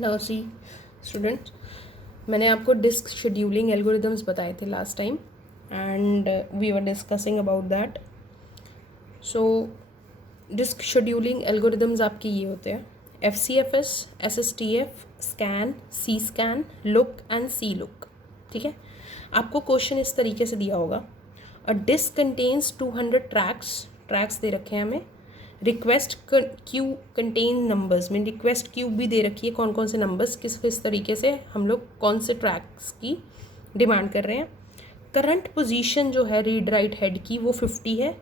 Now see students, मैंने आपको disc scheduling algorithms बताए थे last time and we were discussing about that. So disk scheduling algorithms आपके ये होते हैं: FCFS, SSTF, scan, C scan, look and C look. ठीक है, आपको क्वेश्चन इस तरीके से दिया होगा: अ डिस्क कंटेन्स 200 ट्रैक्स दे रखे हैं हमें. रिक्वेस्ट क्यू कंटेन नंबर्स में रिक्वेस्ट क्यू भी दे रखी है, कौन कौन से नंबर्स किस तरीके से हम लोग कौन से ट्रैक्स की डिमांड कर रहे हैं. करंट पोजीशन जो है रीड राइट हेड की वो 50 है.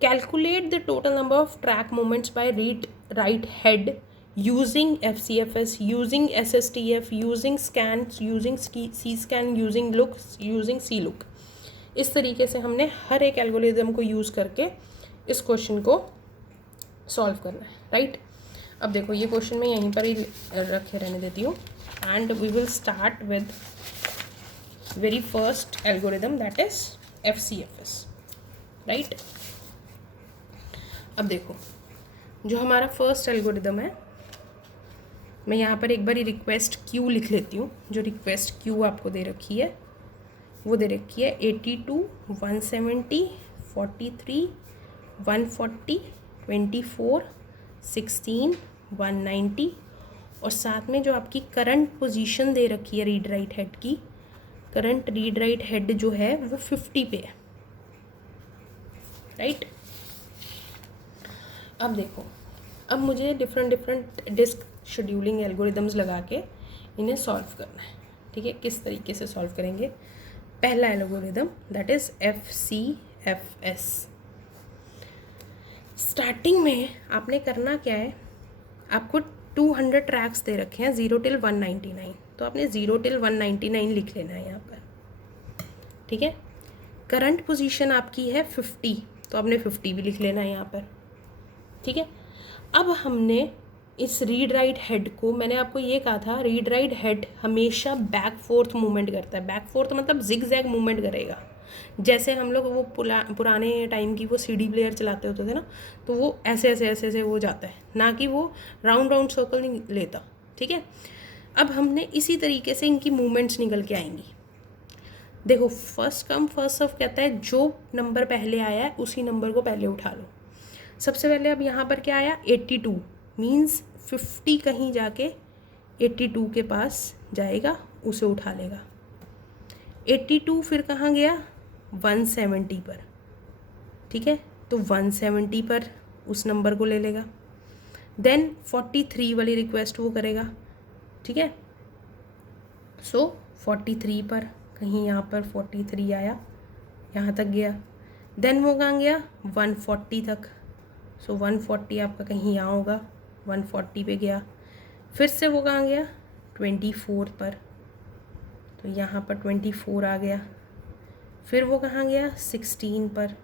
Calculate the total number of track movements by read write head using FCFS, using SSTF, using scan, using C scan, using look, using C look. इस तरीके से हमने हर एक एल्गोरिदम को यूज़ करके इस क्वेश्चन को सॉल्व करना है, राइट. अब देखो, ये क्वेश्चन मैं यहीं पर ही रखे रहने देती हूँ and we will start with very first algorithm, that is FCFS, right. अब देखो, जो हमारा फर्स्ट एल्गोरिदम है, मैं यहाँ पर एक बार रिक्वेस्ट क्यू लिख लेती हूँ. जो रिक्वेस्ट क्यू आपको दे रखी है वो दे रखी है 82, 170, 43, 140, 24, 16, 190 और साथ में जो आपकी करंट पोजीशन दे रखी है रीड राइट हेड की, करंट रीड राइट हेड जो है वो 50 पे है, राइट. अब देखो, अब मुझे डिफरेंट डिस्क शेड्यूलिंग एल्गोरिदम्स लगा के इन्हें सॉल्व करना है. ठीक है, किस तरीके से सॉल्व करेंगे? पहला algorithm that is FCFS. Starting में आपने करना क्या है, आपको 200 ट्रैक्स दे रखे हैं 0 till 199, तो आपने 0 till 199 लिख लेना है यहाँ पर. ठीक है, करंट पोजीशन आपकी है 50, तो आपने 50 भी लिख लेना है यहाँ पर. ठीक है, अब हमने इस रीड राइट हेड को, मैंने आपको ये कहा था रीड राइट हेड हमेशा बैक फोर्थ मूवमेंट करता है. बैक फोर्थ मतलब जिग जैग मूवमेंट करेगा. जैसे हम लोग वो पुराने टाइम की वो CD प्लेयर चलाते होते थे ना, तो वो ऐसे ऐसे ऐसे ऐसे वो जाता है, ना कि वो राउंड राउंड सर्कल नहीं लेता. ठीक है, अब हमने इसी तरीके से इनकी मूवमेंट्स निकल के आएंगी. देखो, फर्स्ट कम फर्स्ट सर्व कहता है, जो नंबर पहले आया है उसी नंबर को पहले उठा लो. सबसे पहले अब यहाँ पर क्या आया, 82, मीन्स 50 कहीं जाके 82 के पास जाएगा, उसे उठा लेगा. 82 फिर कहाँ गया, 170 पर. ठीक है, तो 170 पर उस नंबर को ले लेगा. देन 43 वाली रिक्वेस्ट वो करेगा. ठीक है, सो 43 पर कहीं यहाँ पर 43 आया, यहाँ तक गया. देन वो कहाँ गया, 140 तक. सो 140 आपका कहीं यहाँ होगा, 140 पे गया. फिर से वो कहाँ गया, 24 पर, तो यहाँ पर 24 आ गया. फिर वो कहाँ गया, 16 पर,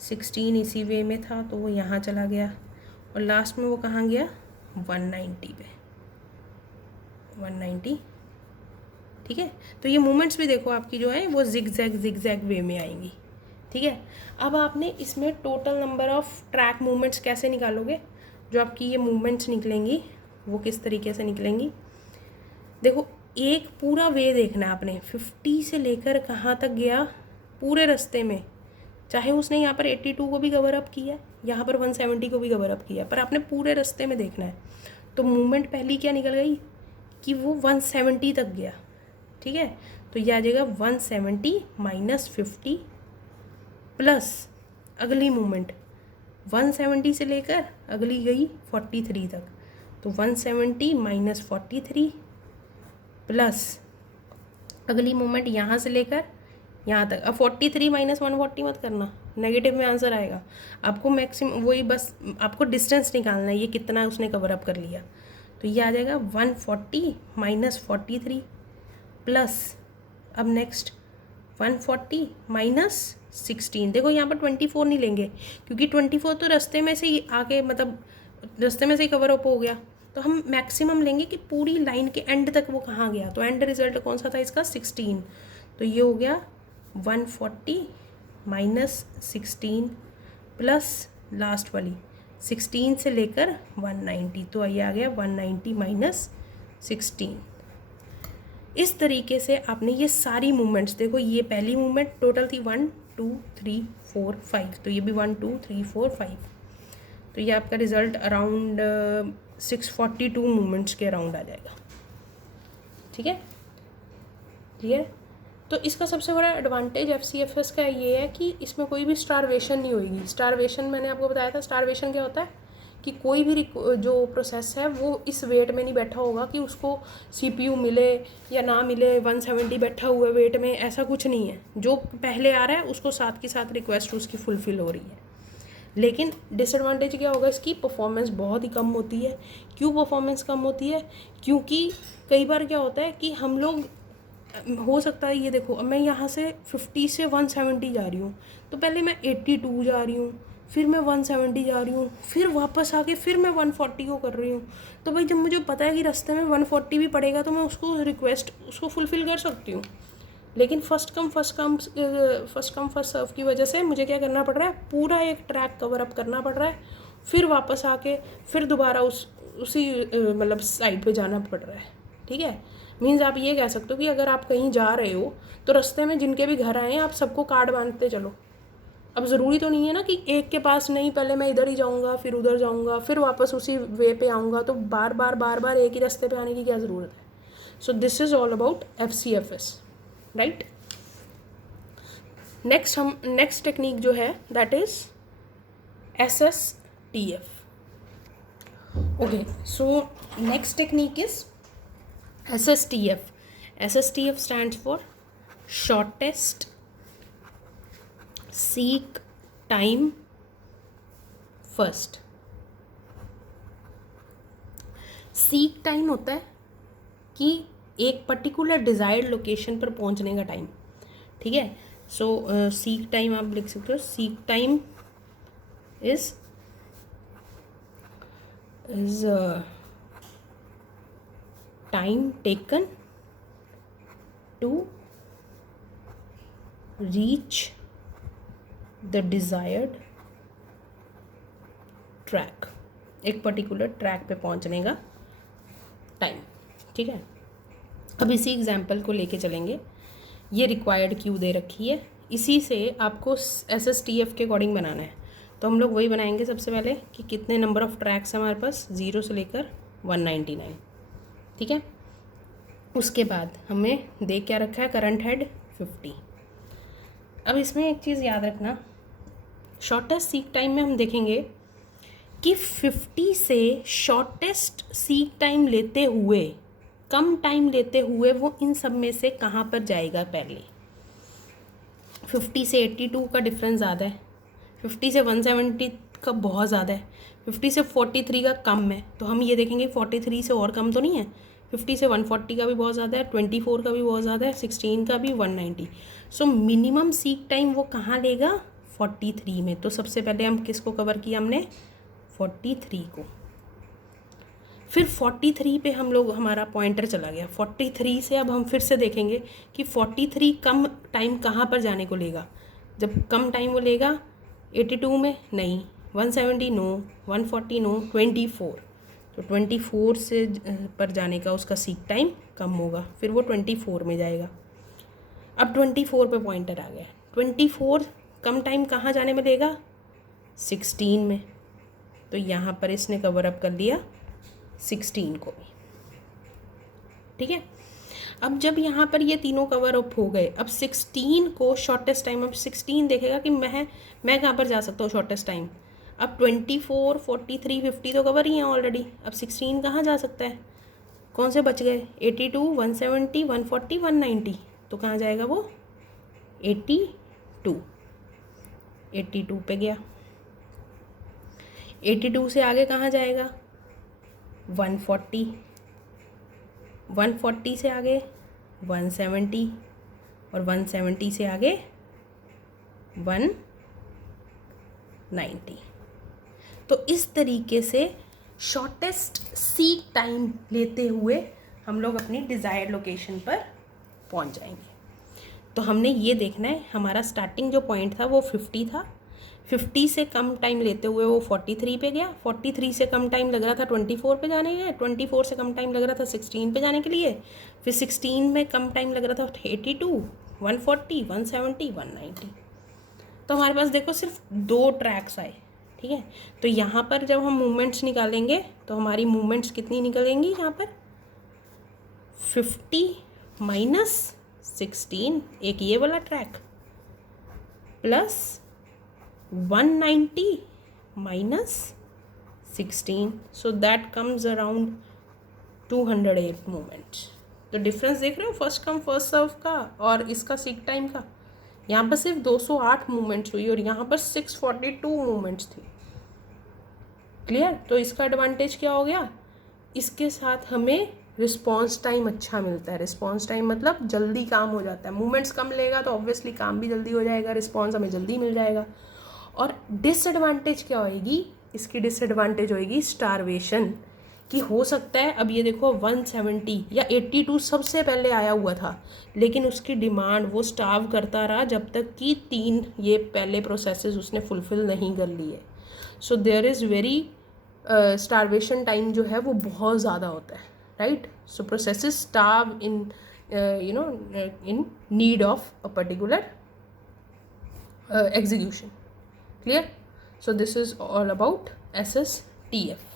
16 इसी वे में था तो वो यहाँ चला गया. और लास्ट में वो कहाँ गया, 190 पे, 190. ठीक है, तो ये मूवमेंट्स भी देखो आपकी जो है वो जिग जैग वे में आएंगी. ठीक है, अब आपने इसमें total number of track movements कैसे निकालोगे? जो आपकी ये मूवमेंट्स निकलेंगी वो किस तरीके से निकलेंगी? देखो, एक पूरा वे देखना है आपने, 50 से लेकर कहाँ तक गया पूरे रास्ते में. चाहे उसने यहाँ पर 82 को भी कवर अप किया, यहाँ पर 170 को भी कवर अप किया, पर आपने पूरे रास्ते में देखना है. तो मूवमेंट पहली क्या निकल गई कि वो 170 तक गया. ठीक है, तो यह आ जाएगा 170 माइनस 50 प्लस अगली मूवमेंट 170 से लेकर अगली गई 43 तक, तो 170 माइनस 43 प्लस अगली मूवमेंट यहाँ से लेकर यहाँ तक. अब 43 माइनस 140 मत करना, नेगेटिव में आंसर आएगा. आपको मैक्सिमम वही, बस आपको डिस्टेंस निकालना है, ये कितना उसने कवर अप कर लिया. तो ये आ जाएगा 140 माइनस 43 प्लस अब नेक्स्ट 140 माइनस 16. देखो यहाँ पर 24 नहीं लेंगे, क्योंकि 24 तो रास्ते में से ही आके, मतलब रास्ते में से ही कवर अप हो गया. तो हम मैक्सिमम लेंगे कि पूरी लाइन के एंड तक वो कहाँ गया. तो एंड रिजल्ट कौन सा था इसका, 16. तो ये हो गया 140 माइनस 16 प्लस लास्ट वाली 16 से लेकर 190, तो ये आ गया 190 माइनस 16। इस तरीके से आपने ये सारी मूवमेंट्स, देखो ये पहली मूवमेंट टोटल थी 1 2 3 4 5, तो ये भी 1 2 3 4 5, तो ये आपका रिजल्ट अराउंड 642 मूवमेंट्स के अराउंड आ जाएगा। ठीक है, क्लियर। तो इसका सबसे बड़ा एडवांटेज FCFS का ये है कि इसमें कोई भी स्टारवेशन नहीं होगी। स्टारवेशन मैंने आपको बताया था, स्टारवेशन क्या होता है कि कोई भी जो प्रोसेस है वो इस वेट में नहीं बैठा होगा कि उसको CPU मिले या ना मिले, 170 बैठा हुआ वेट में, ऐसा कुछ नहीं है। जो पहले आ रहा है उसको साथ के साथ रिक्वेस्ट उसकी फुलफ़िल हो रही है। लेकिन डिसएडवांटेज क्या होगा, इसकी परफॉर्मेंस बहुत ही कम होती है। क्यों परफॉर्मेंस कम होती है? क्योंकि कई बार क्या होता है कि हम लोग, हो सकता है ये देखो, अब मैं यहाँ से 50 से 170 जा रही हूँ, तो पहले मैं 82 जा रही हूँ, फिर मैं 170 जा रही हूँ, फिर वापस आके फिर मैं 140 को कर रही हूँ। तो भाई जब मुझे पता है कि रास्ते में 140 भी पड़ेगा तो मैं उसको रिक्वेस्ट उसको फुलफ़िल कर सकती हूँ। लेकिन फर्स्ट कम फर्स्ट सर्व की वजह से मुझे क्या करना पड़ रहा है, पूरा एक ट्रैक कवर अप करना पड़ रहा है, फिर वापस आके फिर दोबारा उसी मतलब साइड पे जाना पड़ रहा है। ठीक है, मीन्स आप ये कह सकते हो कि अगर आप कहीं जा रहे हो तो रास्ते में जिनके भी घर आए हैं आप सबको कार्ड बांधते चलो। अब ज़रूरी तो नहीं है ना कि एक के पास नहीं, पहले मैं इधर ही जाऊँगा फिर उधर जाऊँगा फिर वापस उसी वे पे आऊँगा, तो बार बार एक ही रास्ते पे आने की क्या ज़रूरत है। So this is all about FCFS, right. Next technique जो है that is SSTF। Okay, so next technique is SSTF. SSTF stands for shortest seek time first. Seek time होता है कि एक पर्टिकुलर डिज़ायर्ड लोकेशन पर पहुंचने का टाइम। ठीक है, सो सीक टाइम आप लिख सकते हो, seek time is time taken to reach the desired track, एक पर्टिकुलर ट्रैक पे पहुंचने का टाइम। ठीक है, अब इसी एग्जांपल को लेके चलेंगे। ये रिक्वायर्ड क्यू दे रखी है, इसी से आपको SSTF के अकॉर्डिंग बनाना है। तो हम लोग वही बनाएंगे सबसे पहले कि कितने नंबर ऑफ़ ट्रैक्स हमारे पास, 0 से लेकर 199। ठीक है, उसके बाद हमें देख क्या रखा है, करंट हेड 50। अब इसमें एक चीज़ याद रखना, शॉर्टेस्ट सीक टाइम में हम देखेंगे कि 50 से शॉर्टेस्ट सीक टाइम लेते हुए, कम टाइम लेते हुए वो इन सब में से कहाँ पर जाएगा। पहले 50 से 82 का डिफरेंस ज़्यादा है, 50 से 170 का बहुत ज़्यादा है, 50 से 43 का कम है। तो हम ये देखेंगे 43 से और कम तो नहीं है, 50 से 140 का भी बहुत ज़्यादा है, 24 का भी बहुत ज़्यादा है, 16 का भी, 190। सो मिनिमम सीक टाइम वो कहाँ लेगा, 43 में। तो सबसे पहले हम किसको कवर किया हमने, 43 को। फिर 43 पे हम लोग, हमारा पॉइंटर चला गया 43 से। अब हम फिर से देखेंगे कि 43 कम टाइम कहाँ पर जाने को लेगा। जब कम टाइम वो लेगा 82 में नहीं, 170 नो, 140 नो, 24। तो 24 से पर जाने का उसका सीक टाइम कम होगा, फिर वो 24 में जाएगा। अब 24 पे पॉइंटर आ गया, 24 कम टाइम कहाँ जाने में लेगा, 16 में। तो यहाँ पर इसने कवर अप कर लिया 16 को भी। ठीक है, अब जब यहाँ पर ये तीनों कवर अप हो गए, अब 16 को शॉर्टेस्ट टाइम, अब 16 देखेगा कि मैं कहाँ पर जा सकता हूँ शॉर्टेस्ट टाइम। अब 24, 43, 50 तो कवर ही हैं ऑलरेडी। अब 16 कहाँ जा सकता है, कौन से बच गए, 82, 170, 140, 190। तो कहाँ जाएगा वो, 82 पे गया। 82 से आगे कहाँ जाएगा, 140, 140 से आगे 170, और 170 से आगे 190। तो इस तरीके से शॉर्टेस्ट सीक टाइम लेते हुए हम लोग अपनी डिज़ायर्ड लोकेशन पर पहुंच जाएंगे। तो हमने ये देखना है, हमारा स्टार्टिंग जो पॉइंट था वो 50 था, 50 से कम टाइम लेते हुए वो 43 पे गया, 43 से कम टाइम लग रहा था 24 पे जाने के, 24 से कम टाइम लग रहा था 16 पे जाने के लिए, फिर 16 में कम टाइम लग रहा था 82, 140, 170, 190। तो हमारे पास देखो सिर्फ 2 ट्रैक्स आए, ठीक है। तो यहाँ पर जब हम मूवमेंट्स निकालेंगे तो हमारी मूवमेंट्स कितनी निकलेंगी, यहाँ पर 50 माइनस 16, एक ये वाला track, plus 190 minus 16, so that comes around 208 movements. तो डिफरेंस देख रहे हो फर्स्ट कम फर्स्ट सर्व का और इसका सीक टाइम का। यहाँ पर सिर्फ 208 मूवमेंट्स हुई और यहाँ पर 642 मूवमेंट्स थी। क्लियर। तो इसका एडवांटेज क्या हो गया, इसके साथ हमें रिस्पॉन्स टाइम अच्छा मिलता है। रिस्पॉन्स टाइम मतलब जल्दी काम हो जाता है। मूवमेंट्स कम लेगा तो ऑब्वियसली काम भी जल्दी हो जाएगा, रिस्पॉन्स हमें जल्दी मिल जाएगा। और डिसएडवांटेज क्या होएगी, इसकी डिसएडवांटेज होएगी स्टारवेशन, कि हो सकता है अब ये देखो 170 या 82 सबसे पहले आया हुआ था, लेकिन उसकी डिमांड वो स्टार्व करता रहा जब तक कि 3 ये पहले प्रोसेसेस उसने फुलफिल नहीं कर लिए। So there is very starvation time जो है वो बहुत ज़्यादा होता है, right. So processes starve in in need of a particular execution. Clear. So this is all about SSTF।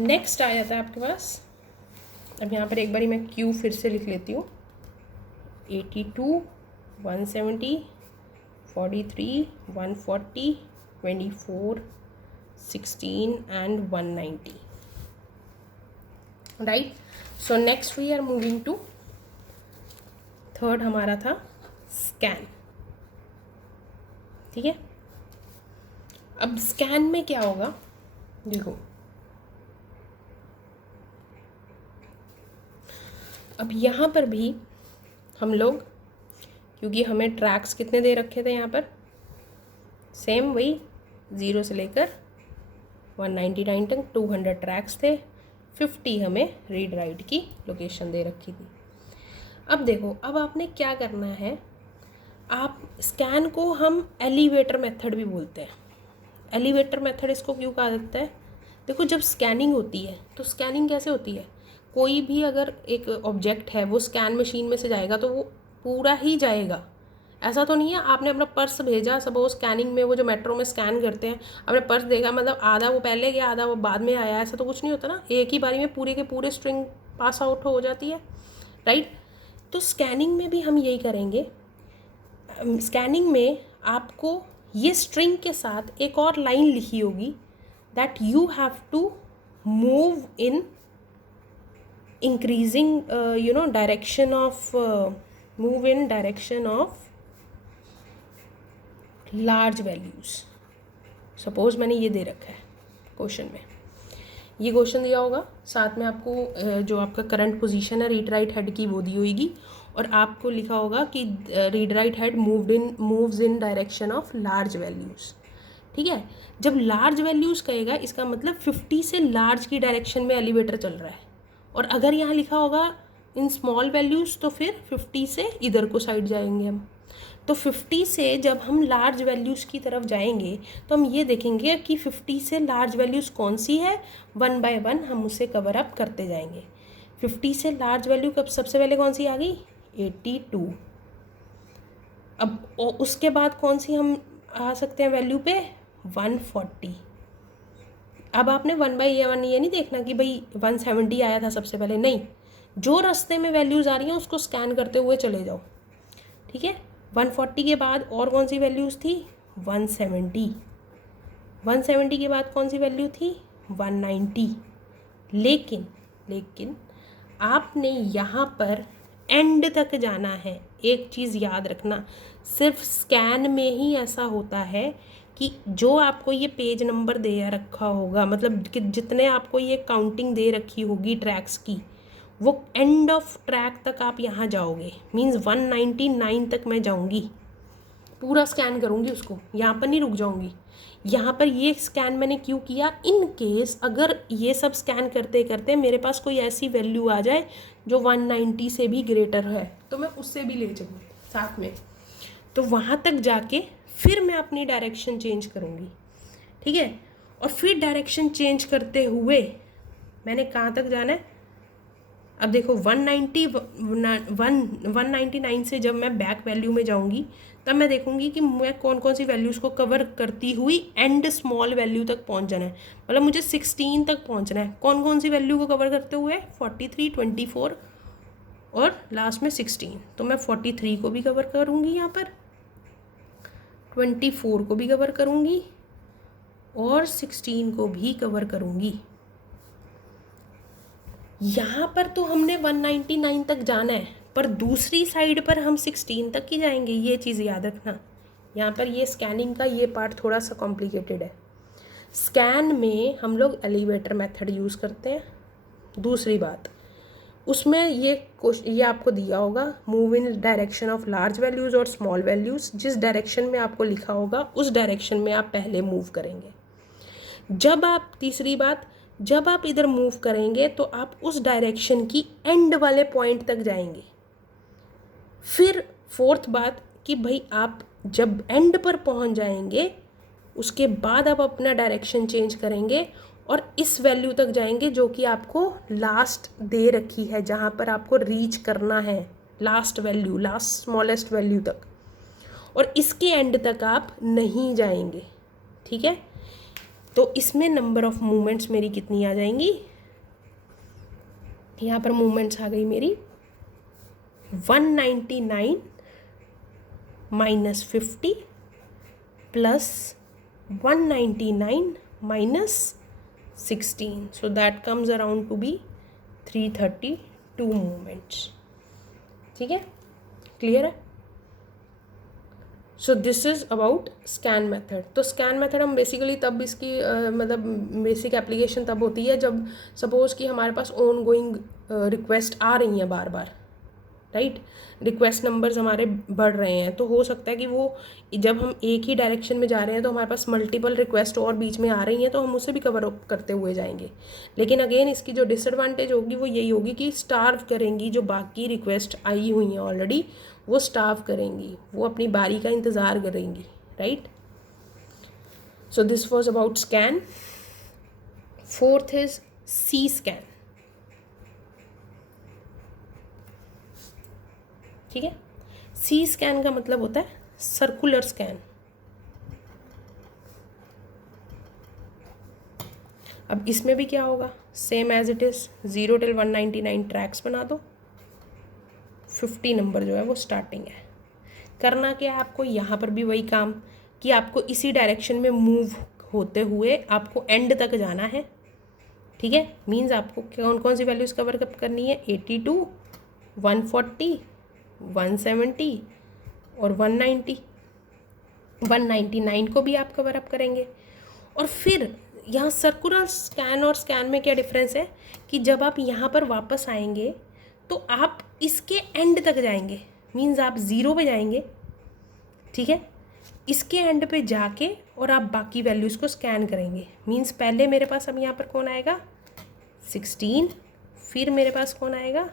Next आ जाता है आपके पास, अब यहाँ पर एक बारी मैं क्यू फिर से लिख लेती हूँ, 82, 170, 43, 140, 24, 16 and 190, right. So next we are moving to third, हमारा था स्कैन, ठीक है। अब स्कैन में क्या होगा, देखो अब यहाँ पर भी हम लोग, क्योंकि हमें ट्रैक्स कितने दे रखे थे यहाँ पर, सेम वही 0 से लेकर 199 तक 200 ट्रैक्स थे, 50 हमें रीड राइट की लोकेशन दे रखी थी। अब देखो, अब आपने क्या करना है, आप स्कैन को हम एलिवेटर मेथड भी बोलते हैं। एलिवेटर मेथड इसको क्यों कहा जाता है, देखो जब स्कैनिंग होती है तो स्कैनिंग कैसे होती है, कोई भी अगर एक ऑब्जेक्ट है वो स्कैन मशीन में से जाएगा तो वो पूरा ही जाएगा। ऐसा तो नहीं है आपने अपना पर्स भेजा, सपोज स्कैनिंग में वो जो मेट्रो में स्कैन करते हैं, आपने पर्स देखा मतलब आधा वो पहले गया आधा वो बाद में आया, ऐसा तो कुछ नहीं होता ना, एक ही बारी में पूरे के पूरे स्ट्रिंग पास आउट हो जाती है, राइट। तो स्कैनिंग में भी हम यही करेंगे। स्कैनिंग में आपको ये स्ट्रिंग के साथ एक और लाइन लिखी होगी, that you have to move in increasing direction of move in direction of large values। Suppose मैंने ये दे रखा है क्वेश्चन में, ये क्वेश्चन दिया होगा, साथ में आपको जो आपका करंट पोजीशन है रीड राइट हेड की वो दी होगी, और आपको लिखा होगा कि read write head moves in direction of large values, ठीक है। जब लार्ज वैल्यूज़ कहेगा इसका मतलब 50 से लार्ज की डायरेक्शन में एलिवेटर चल रहा है, और अगर यहाँ लिखा होगा इन स्मॉल वैल्यूज़ तो फिर 50 से इधर को साइड जाएंगे हम। तो 50 से जब हम लार्ज वैल्यूज़ की तरफ जाएंगे तो हम ये देखेंगे कि 50 से लार्ज वैल्यूज़ कौन सी है, 1 बाय 1 हम उसे कवर अप करते जाएंगे। 50 से लार्ज वैल्यू कब सबसे पहले कौन सी आ गई, 82। अब उसके बाद कौन सी हम आ सकते हैं वैल्यू पे, 140। अब आपने 1 बाई 1 ये नहीं देखना कि भाई 170 आया था सबसे पहले, नहीं, जो रास्ते में वैल्यूज़ आ रही हैं उसको स्कैन करते हुए चले जाओ, ठीक है। 140 के बाद और कौन सी वैल्यूज़ थी, 170। 170 के बाद कौन सी वैल्यू थी, 190। लेकिन आपने यहाँ पर एंड तक जाना है। एक चीज़ याद रखना, सिर्फ स्कैन में ही ऐसा होता है कि जो आपको ये पेज नंबर दे रखा होगा, मतलब कि जितने आपको ये काउंटिंग दे रखी होगी ट्रैक्स की, वो एंड ऑफ ट्रैक तक आप यहाँ जाओगे, मींस 199 तक मैं जाऊँगी, पूरा स्कैन करूँगी उसको, यहाँ पर नहीं रुक जाऊँगी। यहाँ पर ये स्कैन मैंने क्यों किया, इन केस अगर ये सब स्कैन करते करते मेरे पास कोई ऐसी वैल्यू आ जाए जो 190 से भी ग्रेटर है तो मैं उससे भी ले जाऊँगी साथ में, तो वहाँ तक जाके फिर मैं अपनी डायरेक्शन चेंज करूँगी, ठीक है। और फिर डायरेक्शन चेंज करते हुए मैंने कहाँ तक जाना है, अब देखो 199 से जब मैं बैक वैल्यू में जाऊंगी तब मैं देखूंगी कि मैं कौन कौन सी वैल्यूज़ को कवर करती हुई एंड स्मॉल वैल्यू तक पहुंच जाना है, मतलब मुझे 16 तक पहुंचना है। कौन कौन सी वैल्यू को कवर करते हुए, 43, 24 और लास्ट में 16। तो मैं 43 को भी कवर करूंगी, यहाँ पर 24 को भी कवर करूंगी और 16 को भी कवर करूंगी। यहाँ पर तो हमने 199 तक जाना है, पर दूसरी साइड पर हम 16 तक ही जाएंगे, ये चीज़ याद रखना। यहाँ पर ये स्कैनिंग का ये पार्ट थोड़ा सा कॉम्प्लिकेटेड है। स्कैन में हम लोग एलिवेटर मेथड यूज़ करते हैं। दूसरी बात, उसमें ये आपको दिया होगा, move in direction of large values और स्मॉल वैल्यूज़। जिस डायरेक्शन में आपको लिखा होगा उस डायरेक्शन में आप पहले मूव करेंगे। तीसरी बात, जब आप इधर मूव करेंगे तो आप उस डायरेक्शन की एंड वाले पॉइंट तक जाएंगे। फिर फोर्थ बात कि भाई आप जब एंड पर पहुंच जाएंगे उसके बाद आप अपना डायरेक्शन चेंज करेंगे और इस वैल्यू तक जाएंगे जो कि आपको लास्ट दे रखी है, जहां पर आपको रीच करना है last value, last smallest value तक, और इसके एंड तक आप नहीं जाएंगे, ठीक है। तो इसमें नंबर ऑफ मूवमेंट्स मेरी कितनी आ जाएंगी, यहाँ पर मूवमेंट्स आ गई मेरी 199 minus 50 plus 199 minus 16, so that comes around to be 332 movements, ठीक है। क्लियर है। So this is about scan method. तो स्कैन मेथड हम बेसिकली तब इसकी मतलब बेसिक एप्लीकेशन तब होती है जब सपोज़ कि हमारे पास ऑन गोइंग रिक्वेस्ट आ रही हैं बार बार, राइट। रिक्वेस्ट नंबर्स हमारे बढ़ रहे हैं, तो हो सकता है कि वो जब हम एक ही डायरेक्शन में जा रहे हैं तो हमारे पास मल्टीपल रिक्वेस्ट और बीच में आ रही हैं, तो हम उसे भी कवर अप करते हुए जाएंगे। लेकिन अगेन इसकी जो डिसएडवांटेज होगी वो यही होगी कि स्टार्व करेंगी, जो बाकी रिक्वेस्ट आई हुई हैं ऑलरेडी वो स्टार्व करेंगी, वो अपनी बारी का इंतज़ार करेंगी, right. So this was about scan. Fourth is C scan, ठीक है। सी स्कैन का मतलब होता है सर्कुलर स्कैन। अब इसमें भी क्या होगा, same as it is 0 till 199 tracks बना दो, 50 नंबर जो है वो स्टार्टिंग है। करना क्या है आपको, यहाँ पर भी वही काम कि आपको इसी डायरेक्शन में मूव होते हुए आपको एंड तक जाना है, ठीक है। मीन्स आपको कौन कौन सी वैल्यूज़ कवर करनी है, 82, 140, 170 और 190। 199 को भी आप कवर अप करेंगे। और फिर यहाँ सर्कुलर स्कैन और स्कैन में क्या डिफरेंस है कि जब आप यहाँ पर वापस आएंगे तो आप इसके एंड तक जाएंगे, मीन्स आप 0 पे जाएंगे, ठीक है। इसके एंड पे जाके और आप बाकी वैल्यूज़ को स्कैन करेंगे। मीन्स पहले मेरे पास अब यहाँ पर कौन आएगा, 16, फिर मेरे पास कौन आएगा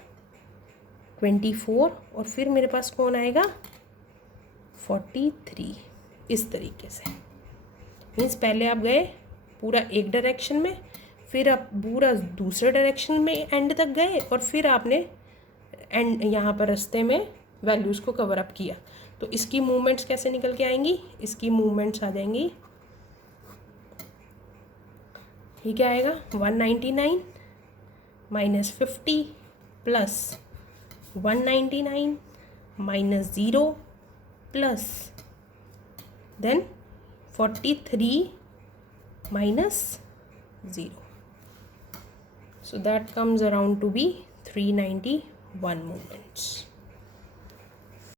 24 और फिर मेरे पास कौन आएगा 43, इस तरीके से। मीन्स पहले आप गए पूरा एक डायरेक्शन में, फिर आप पूरा दूसरे डायरेक्शन में एंड तक गए और फिर आपने एंड यहाँ पर रास्ते में वैल्यूज़ को कवर अप किया। तो इसकी मूवमेंट्स कैसे निकल के आएंगी, इसकी मूवमेंट्स आ जाएंगी, ये क्या आएगा 199 minus 50 plus 199 minus 0 plus then 43 minus 0, so that comes around to be 391 movements.